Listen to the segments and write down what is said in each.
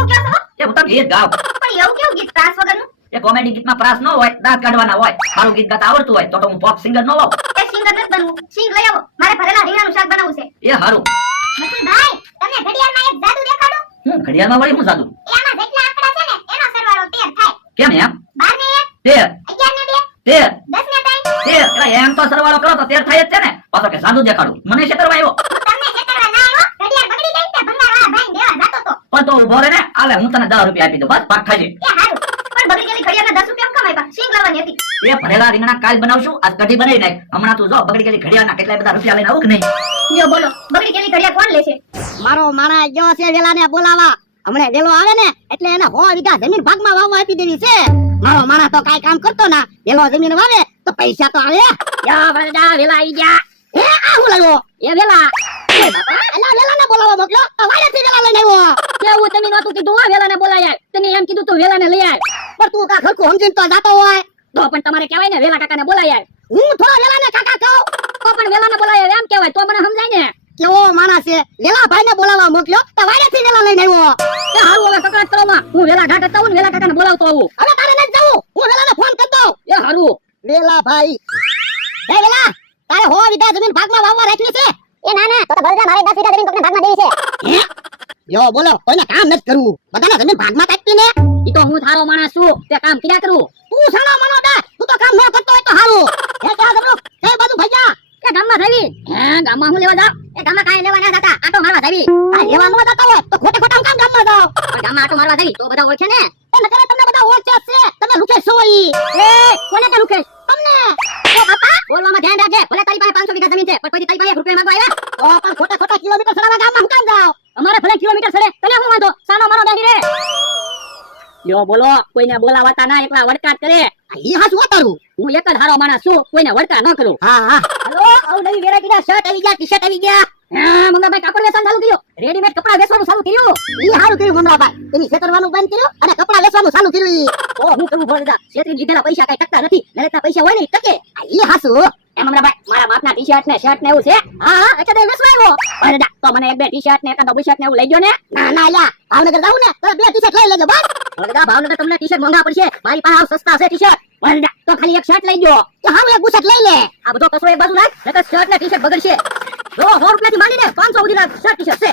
હું ક્યાં છો કે હું તો ગીત ગાવ પણ એવું કેવું ગીત ત્રાસ વગરનું એ કોમેડી ગીતમાં પ્રાસ ન હોય દાંત કાઢવાના હોય મારું ગીત ગાતા આવડતું હોય તો હું પોપ સિંગર ન હોઉં એ સિંગર નથી બનવું સિંગ લઈ આવો મારે ભરેલા રીંગણાનું શાક બનાવવું છે એ હારું મસુભાઈ તમને ઘડિયાળમાં એક જાદુ દેખાડું હું ઘડિયાળમાં વળી હું સાદું એમાં જેટલા આંકડા છે ને એનો સરવાળો 13 થાય કેમ એમ 12 ને 1 11 ને 2 10 ને 3 એમ તો સરવાળો કરો તો 13 થાય જ છે ને પાછો કે સાદું દેખાડું મને છેતરવા આવ્યો તમને છેતરવા ના આવ્યો ઘડિયાળ બગડી ગઈ તે ભંગારવાળા ભાઈને દેવા જાતો તો પણ તો ઉભો રહે ને આલે હું તને 10 રૂપિયા આપી દઉં બસ પાક ખાજે એ હારું પણ બગડી ગયેલી ઘડિયાળના 10 રૂપિયા કેમ આપ્યા સિંગ લાવવાની હતી એ ભરેલા રીંગણા કાલ બનાવશું આજ કઢી બનાવી નાખ હમણાં તું જો બગડી ગયેલી ઘડિયાળના કેટલા બધા રૂપિયા લઈને આવું કે નહીં લ્યો બોલો બગડી ગયેલી ઘડિયાળ કોણ લેશે મારો માણા ગયો છે વેલાને બોલાવા હમણે વેલો આવે ને એટલે એને 100 વીઘા જમીન ભાગમાં વાવવા આપી દેવી છે મારો માણા તો કાઈ કામ કરતો ના વેલો જમીન વાવે તો પૈસા તો આવે યા વરદા વેલા આવી ગયા હે આ હું લાવ્યો એ વેલા એ બાપા અલા વેલાને બોલાવા મોકલ્યો તો વાડેથી વેલા લઈને આવ્યો કેવું તમે નતું કીધું આ વેલાને બોલાય તમે એમ કીધું તું વેલાને લઈ આય પણ તું કા ખરખું સમજીને તો જાતો હોય તો પણ તમારે કહેવાય ને વેલા કાકાને બોલાય હું થોડો વેલાને કાકા કહું તો પણ વેલાને બોલાય એમ કહેવાય તો મને સમજાય ને કેવો માણસ છે વેલા ભાઈને બોલાવવા મોકલ્યો તો વાડેથી વેલા લઈને આવ્યો એ હારું હવે કકડાટ કરો માં હું વેલા ઘાટ હતા હું વેલા કાકાને બોલાવતો આવું હવે તારે ન જવું હું વેલાને ફોન કરી દઉં એ હારું વેલા ભાઈ એ વેલા તારે 100 વીઘા જમીન ભાગમાં વાવવા રાખી છે એ ના ના તો બળદા મારે 10 વીઘા જમીન તમને ભાગમાં દેવી છે હે યો બોલો કોઈને કામ નથી કરવું બધાને જમીન ભાગમાં કાપી ને ઈ તો હું થારો માણસ છું તે કામ કર્યા કરું તું સાનો મનો દે તું તો કામ ન કરતો હોય તો હારું હે ક્યાં જબરો એ બાજુ ભૈયા એ ગામમાં જાવી હે ગામમાં હું લેવા જાવ એ ગામમાં કાઈ લેવા ના જતા આટો મારવા જાવી આ લેવા ન જતા હોય તો ખોટે ખોટા કામ ગામમાં જાવ પણ ગામમાં આટો મારવા જાવી તો બધા ઓળખે ને એ નકરે તમને બધા ઓળખે છે તમે લુખે છો ઈ એ કોને તે લુખે તમને ઓ બાપા બોલવામાં ધ્યાન રાખજે ભલે તારી પાસે 500 વીઘા જમીન છે પણ પછી તારી પાસે રૂપિયા માંગવા આવ્યા તો પણ ખોટા ખોટા કિલોમીટર સડાવા ગામમાં હું કામ જાવ અમારે ભલે કિલોમીટર સડે તને હું વાંધો સાનો માનો બેહી રે લ્યો બોલો કોઈને બોલાવતા ના એકલા વડકાટ કરે ઈ હાસુ ઉતારું હું એક જ હારો માણસ છું કોઈને વડકા ન કરું હા હા હાલો આવ નવી વેરાયટી ના શર્ટ આવી ગયા ટી-શર્ટ આવી ગયા હા મંગાભાઈ કાપડ વેચવાનું ચાલુ કર્યું રેડીમેડ કપડા વેચવાનું ચાલુ કર્યું ઈ હારું કર્યું મંગાભાઈ એની છેતરવાનું બંધ કર્યું અને કપડા વેચવાનું ચાલુ કર્યું ઈ ઓ હું કરું ભોળદા છેતરી લીધેલા પૈસા કઈ ટકતા નથી નરેતના પૈસા હોય ને ઈ ટકે ઈ હાસુ એમ મંગાભાઈ મારા માપના ટી-શર્ટ ને શર્ટ ને એવું છે હા હા એટલે તે વેચવા આવ્યો ભોળદા તો મને એક બે ટી-શર્ટ ને એકાદો બુશર્ટ ને એવું લઈ ગયો ને ના ના યા ભાવનગર જાવ ને તો બે ટી-શર્ટ લઈ લેજો બસ ભોળદા ભાવનગર તમને ટી-શર્ટ મોંઘા પડશે મારી પાસે આવ સસ્તા છે ટી-શર્ટ ભોળદા તો ખાલી એક શર્ટ લઈ ગયો તો હારું એક બુશર્ટ લઈ લે આ બધો કચરો એક બાજુ રાખ નકર શર્ટ ને ટી-શર્ટ બગડશે જો 100 રૂપિયાથી માંડીને 500 સુધીના શર્ટ ટી-શર્ટ છે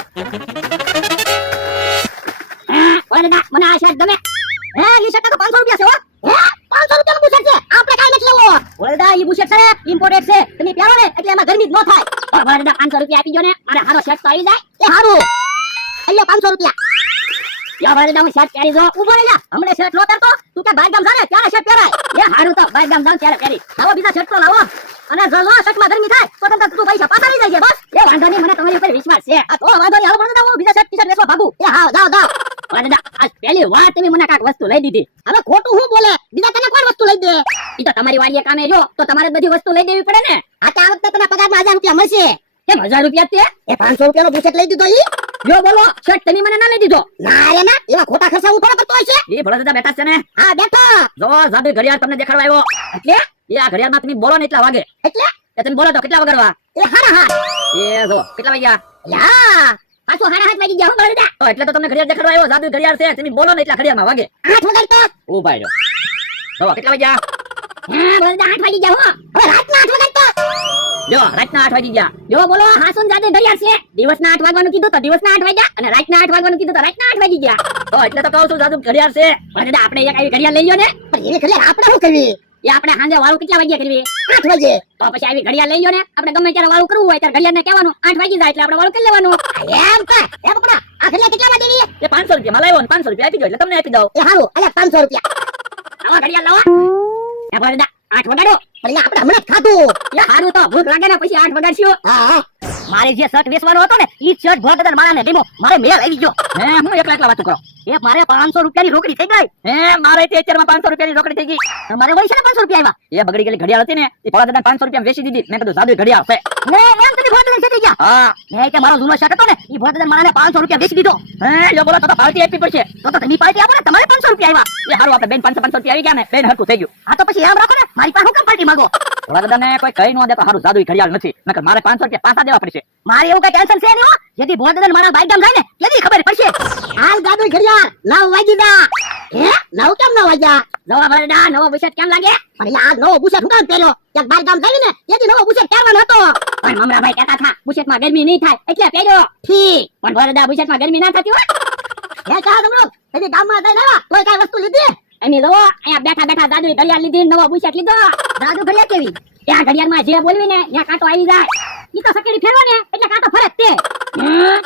ભોળદા મને આ શર્ટ ગમે હે ઈ શર્ટ તો 500 રૂપિયા છે હો હે 500 રૂપિયાનું બુશર્ટ છે આપણે કાઈ નથી લેવો ભોળદા ઈ બુશર્ટ છે ઇમ્પોર્ટેડ છે તમે પહેરો ને એટલે એમાં ગરમી જ ન થાય ભોળદા 500 રૂપિયા આપી દો ને મારે હારો શર્ટ તો આવી જાય એ હારું અહીંયા 500 રૂપિયા યા ભોળદા હું શર્ટ પહેરી જો ઉભો રહી જા હમણે શર્ટ નો પહેરતો તું કે બહાર ગામ જા ને ત્યારે શર્ટ પહેરાય એ હારું તો બહાર ગામ જાવ ત્યારે પહેરી લાવો બીજા શર્ટ તો લાવો અને જો શર્ટમાં ગરમી થાય તો તમને તું પૈસા પાછા લઈ જાય બસ એ વાંધો નહીં મને તમારી ઉપર વિશ્વાસ છે આ તો વાંધો નહીં હાલો ભોળદા હું બીજા શર્ટ ટી-શર્ટ વેચવા ભાગું એ હા જાવ જાવ ભોળદા આજ પહેલી વાર તમે મને કાક વસ્તુ લઈ દીધી હવે ખોટું હું બોલે બીજા તને કોણ વસ્તુ લઈ દે ઈ તો તમારી વાડીએ કામે જો તો તમારે બધી વસ્તુ લઈ દેવી પડે ને આ તો આ વખતે તને પગારમાં 1000 રૂપિયા મળશે કેમ 1000 રૂપિયા તે એ 500 રૂપિયાનો બુશર્ટ લઈ દીધો ઈ જો બોલો શર્ટ તમે મને ના લઈ દીધો ના રે ના એવા ખોટા ખર્ચા હું થોડો કરતો હશે એ ભોળદા બેઠા છે ને હા બેઠા જો જાદુ ઘડિયાળ તમને દેખાડવા આવ્યો એટલે એ આ ઘડિયાળમાં તમે બોલો ને એટલા વાગે એટલે એ તમે બોલો તો કેટલા વગાડવા એ હારા હા એ જો કેટલા વાગ્યા યા પાછો હારા હાથ વાગી ગયા હો ભોળદા તો એટલે તો તમને ઘડિયાળ દેખાડવા આવ્યો જાદુ ઘડિયાળ છે તમે બોલો ને એટલા ઘડિયાળમાં વાગે 8 વગાડતો ઓ ભાઈ જો કેટલા વાગ્યા હા ભોળદા 8 વાગી ગયા હો હવે રાતના 8 વગાડતો જો રાતના 8 વાગી ગયા જો બોલો હાસુન જાદુ ઘડિયાળ છે દિવસના 8 વાગવાનું કીધું તો દિવસના 8 વાગ્યા અને રાતના 8 વાગવાનું કીધું તો રાતના 8 વાગી ગયા તો એટલે તો કહું છું જાદુ ઘડિયાળ છે ભોળદા આપણે એક આવી ઘડિયાળ લઈ લ્યો ને પણ એની ઘડિયાળ આપણે શું કરવી એ આપણે સાંજે વાળું કેટલા વાગ્યા કરવી 8 વાગે તો પછી આવી ઘડિયાળ લઈ લ્યો ને આપણે ગમે ત્યારે વાળું કરવું હોય ત્યારે ઘડિયાળને કહેવાનું 8 વાગી જાય એટલે આપણે વાળું કરી લેવાનું એમ કે એ બકડા આ ઘડિયાળ કેટલા વાગે દેવી એ 500 રૂપિયા માં લાવ્યો ને 500 રૂપિયા આપી દો એટલે તમને આપી દઉં એ હારું અલે 500 રૂપિયા આવા ઘડિયાળ લાવો એ ભોળદા 8 વગાડો પણ આપણે હમણાં જ ખાધું એ હારું તો ભૂખ લાગે ને પછી 8 વગાડશું હા મારે જે શર્ટ વેચવાનો હતો ને ઈ શર્ટ ભોળદા મારાને દેમો મારે મેળ આવી ગયો હે હું એકલા વાતો કરો એ મારે 500 રૂપિયાની રોકડી થઈ ગઈ હે મારે તે અત્યારમાં 500 રૂપિયાની રોકડી થઈ ગઈ મારે હોય છે ને 500 રૂપિયા આવ્યા એ બગડી ગયેલી ઘડિયાળ હતી ને એ ભોળદા 500 રૂપિયા વેચી દીધી મેં કીધું જાદુ ઘડિયાળ છે ને એમ તમે ભોળદા છે ગયા હા મેં કે મારો જૂનો શર્ટ હતો ને ઈ ભોળદા મારાને 500 રૂપિયા વેચી દીધો હે લો બોલો તો પાર્ટી આપવી પડશે તો તમે પાર્ટી આપો ને તમારે 500 રૂપિયા આવ્યા એ હારું આપણે બેન 500 રૂપિયા આવી ગયા ને બેન હરકું થઈ ગયું હા તો પછી એમ રાખો ને મારી પાસે હું કેમ પાર્ટી માંગો ભોળદા ને કોઈ કઈ ન દે તો હારું જાદુ ઘડિયાળ નથી નકર મારે 500 રૂપિયા પાછા દેવા પડશે છે. મારે એવું કઈ ટેન્શન છે નહીં હો. જેથી ભોળદાદાને મારા બાઈગામ જાય ને તેથી ખબર પડશે. હાલ દાદુ ઘડિયાળ 9 વાગી દા. હે 9 કેમ 9 વાગ્યા? જોવા ભરડા નવો બુશર્ટ કેમ લાગે? પણ આ નવો બુશર્ટ હું કામ પહેર્યો? ક્યાંક બાર ગામ જઈને ને તેથી નવો બુશર્ટ પહેરવાનો હતો. પણ મમરાભાઈ કહેતા હતા બુશર્ટમાં ગરમી નહીં થાય એટલે પહેર્યો. ઠીક પણ ભરડા બુશર્ટમાં ગરમી ના થતી હોય. હે ચા તમરો તેથી ગામમાં જઈને આવ્યા કોઈ કઈ વસ્તુ લીધી? એની લો અહીંયા બેઠા બેઠા દાદુ ઘડિયાળ લીધી નવો બુશર્ટ લીધો. દાદુ ઘડિયાળ કેવી? ત્યાં ઘડિયાળમાં જે બોલવી ને ત્યાં કાંટો આવી જાય. ઈ તો સકેડી ફેરવો ને એટલે કાંટો ફરે જ તે.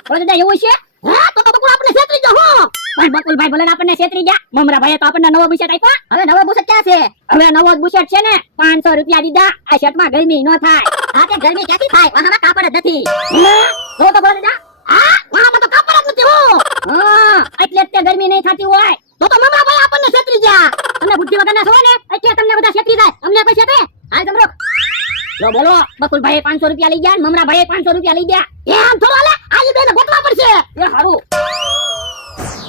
ભરડા એવું છે? હે તો બકુલ આપણે છેતરી ગયો હું. પણ બકુલભાઈ ભલે આપણને છેતરી ગયા. મમરાભાઈએ તો આપણને નવો બુશર્ટ આપ્યો. હવે નવો બુશર્ટ ક્યાં છે? હવે નવો બુશર્ટ છે ને 500 રૂપિયા દીધા. આ શર્ટમાં ગરમી ન થાય. હા તે ગરમી ક્યાંથી થાય? વાહમાં કાપડ જ નથી. તો ભરડા હા વાહમાં તો કાપડ જ નથી હો. હા એટલે જ તે ગરમી નહીં થતી હોય. તો મમરાભાઈ આપણને છેતરી ગયા. તમને બુદ્ધિ વગરના છો ને એટલે તમને બધા છેતરી જાય. અમને પૈસા દે. હાલ જમરો લો બોલો બકુલભાઈ 500 રૂપિયા લઈ ગયા ને મમરાભાઈએ 500 રૂપિયા લઈ ગયા. એમ થોડો હાલે આજે બેને ગોતવા પડશે. એ હારું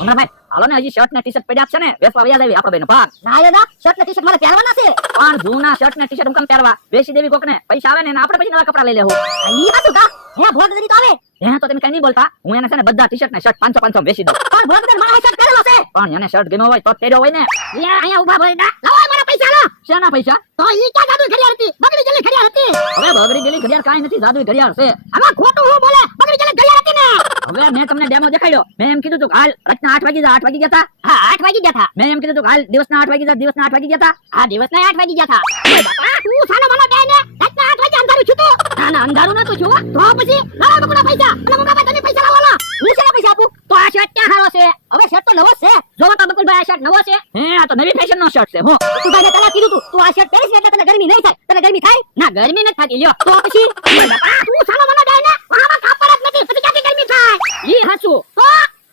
મમરાભાઈ હાલો ને હજી શર્ટ ને ટી-શર્ટ પડ્યા છે ને વેચવા વ્યા દેવી આપણે બેનો ભાગ. ના દાદા શર્ટ ને ટી-શર્ટ મારે પહેરવાના છે. પણ જૂના શર્ટ ને ટી-શર્ટ હું કેમ પહેરવા? વેચી દેવી કોકને પૈસા આવે ને આપણે પછી નવા કપડા લઈ લેવું. ઈ હતું કા હે ભોળદાદી તો આવે. હે તો તમે કઈ નહીં બોલતા. હું એને છે ને બધા ટી-શર્ટ ને શર્ટ 500 વેચી દઉં. પણ ભોળદાદી મારા શર્ટ પહેરેલો છે. પણ એને શર્ટ ગમ્યો હોય તો પહેર્યો હોય ને. એ અહીંયા ઊભા ભરડા લાવો મારા પૈસા લો. શેના પૈસા? તો ઈ ક્યાં જાદુ ઘડિયાળ હતી? બગડી ગયેલી ઘડિયાળ હતી. હવે બગડી ગયેલી ઘડિયાળ કાંઈ નથી, જાદુઈ ઘડિયાળ છે. આમાં ખોટું હું બોલે? બગડી ગયેલી ઘડિયાળ હતી ને. હવે મેં તમને ડેમો દેખાડ્યો. મેં એમ કીધું તું હાલ રાતના 8 વાગી જા 8 વાગી ગયા તા. હા 8 વાગી ગયા હતા. મેં એમ કીધું તું હાલ દિવસના 8 વાગી જા દિવસના 8 વાગી ગયા તા. આ દિવસના 8 વાગી ગયા હતા. ઓય બાપા તું સાનો માનો દે ને રાતના 8 વાગે અંધારું છું તો. ના ના અંધારું નતું છું. તો પછી લાવો બકુડા પૈસા. અને મમરાભાઈ તમે પૈસા લાવો લો. હું શેના પૈસા આપું? તો આ શર્ટ ક્યાં હારો છે? હવે શર્ટ તો નવો છે. જોવો તો બકુલભાઈ આ શર્ટ નવો છે. હે આ તો નવી ફેશન નો શર્ટ છે. હું બકુલભાઈને તને કીધું તું આ શર્ટ પહેરીશ એટલે તને ગરમી નહીં થાય. તને ગરમી થાય? ના ગરમી નથી થતી લ્યો. તો પછી ઓય બાપા તું સાનો માનો દે ને આમાં કાપડ જ નથી. પછી ક્યાંથી ગરમી થાય? ઈ હાચું. તો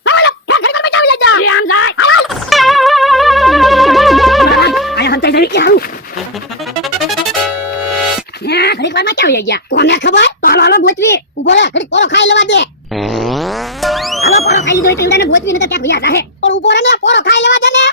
હાલો ઘર ઘર બચાવી લેજો. ઈ આમ જાય. આયા હંતાઈ જવી કે હારું. ઘડીક વારમાં ક્યાં વહી ગયા? કોને ખબર? તો હાલો ગોતવી. ઉભો રે ઘડીક પોરો ખાઈ લેવા દે. હાલો પોરો ખાઈ લીધો એટલે ઇન્દ્રને ગોતવી નતો ક્યાં ભૈયા જાહે. પણ ઉભો રે ને પોરો ખાઈ લેવા દે ને.